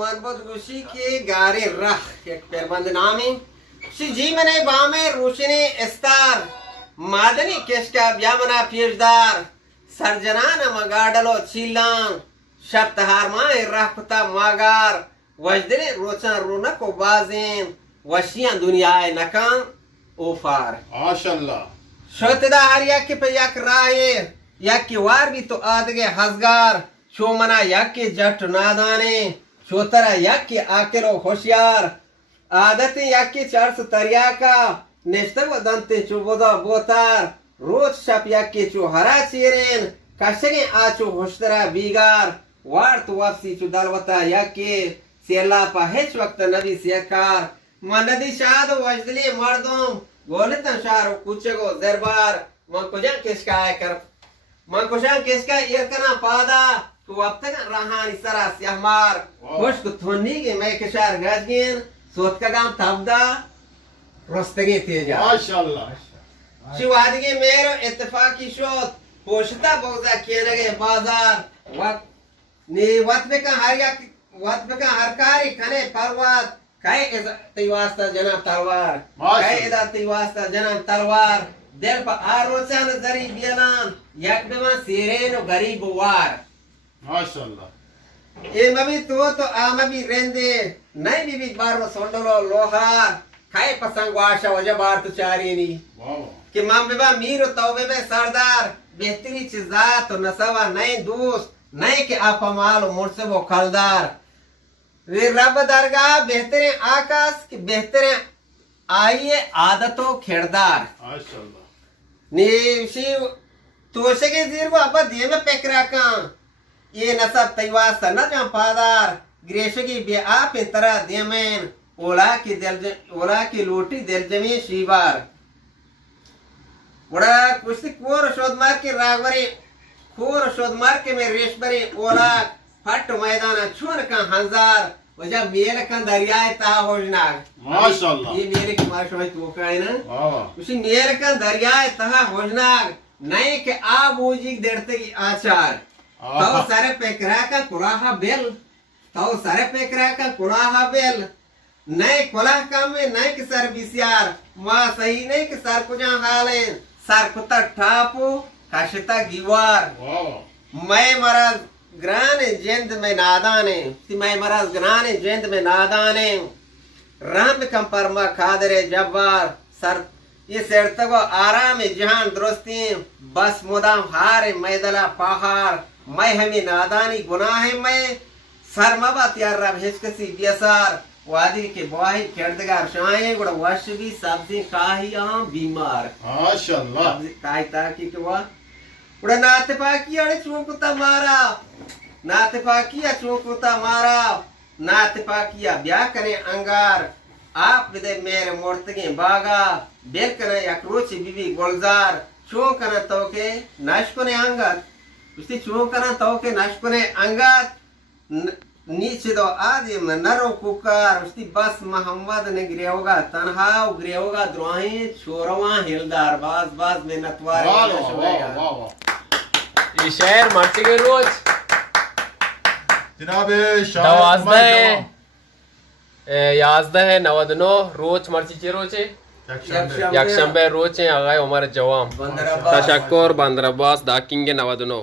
one बहुत खुशी के गारे रह एक पेरबंद नामी जी मने बामे रोशनी इस्तार मादनी केशका ब्यामना पियजदार सरजनान मगाडलो चिलां शब्दहार माए रहपता मागार वजदने रोचा रोनक बाजिन वशियां दुनियाए नकां ओफार माशाल्लाह शोतदा हर यक पे यक राहे यक वार भी तो आदगे हजगार शो मना यक जट नादाने शोतरा यक आकेलो होशियार आदते यक चार्स तरिया का नेस्तव दंते चुबोदा बोतार रोज शप यक चु हरा चीरेन कशगे आचु होशतरा बीगार वार्त वापसी चु दलवता यक सेला पहेच वक्त नबी सेकार मनदी शाद वजदली मर्दों गोलता शारो कुचगो दरबार मंकुजां किसका कर मंकुशां किसका इरकना पादा तो अब तक रहानी सरा सिहमार खुश कुथोनी के मैं किशार गजगिन सोत का गाम तबदा रस्तगे तेजा माशाल्लाह शिवादगे मेरो इत्तेफाकी शोत पोषता बोजा केनगे बाजार वक्त ने वत में का हर कारी कने परवात काय इज़ा तिवास्ता जना तलवार काय इज़ा तिवास्ता जना तलवार दिल पर आरोचन जरी बियानान यक बेमा सीरेन गरीब वार माशाल्लाह ए मबी तो आमबी रेंदे नहीं बीबी बारो सोंडलो लोहार काय पसंग वाशा वजबार तो चारीनी कि मां बेबा मीरो तौबे में सरदार बेहतरी चीज़ा तो नसवा नहीं दोस्त नहीं कि आप मालो मुझसे वो खलदार वे रब दरगाह बेहतरीन आकाश की बेहतरीन आइए आदतों खेड़दार माशाल्लाह निशी तोशे के जीर वो अब दिए में पेकरा का ये नसब तैवास न जहाँ पादार ग्रेशगी बे आप इन तरह दिए में ओला की लोटी दिल जमी शीबार बड़ा कुछ कोर शोध मार के रागवरी कोर शोध मार के में रेशबरी ओला फट मैदान छुन का हजार वजह मेरे का दरियाए ता होजनाग माशाल्लाह ये मेरे की मार शोय तो का है ना वाह उसी मेरे का दरियाए ता होजनाग नहीं के आ बूजी देरते की आचार तो सारे पेकरा का कुराहा बेल तो सारे पेकरा का कुराहा बेल नहीं कुलाह का में नहीं कि सर बिसियार मां सही नहीं कि सर कुजा हाले सर कुत्ता ठापो काशिता गिवार वाह मैं मरज ग्राने जिंद में नादाने मैं मरज ग्राने जिंद में नादाने राम कम परमा खादरे जब्बार सर ये सेरतगो आराम जहान दुरुस्ती बस मुदाम हारे मैदला पहाड़ मैं हमें नादानी गुनाह मैं सर मबा यार रब हिचकसी बेसार वादी के बवाही खेड़दगार शाये गुड़ा वश भी सब्जी काही आम बीमार माशाल्लाह काय ताकी के वा उड़ा नाते पाकी अड़े चूकुता मारा नाते पाकिया चूकुता मारा नाते पाकिया ब्याह करे अंगार आप विदे मेरे मोर्तगे बागा बेल करे अक्रोच बीबी गोलजार चो करे तो के नाशकोने अंगत उसी चो करे तो के नाशकोने अंगत नीचे दो आदि में नरो कुकार उसकी बस मोहम्मद ने गिरेगा तन्हाव गिरेगा द्रोही छोरवा हिलदार बाज बाज में नतवार ये शहर मरती के रोज जनाब याजदा है नवदनो रोज मर्ची चे रोचे यकशंबे रोचे आगाए उमर जवाम तशक्कुर बंदरबास दाकिंगे नवदनो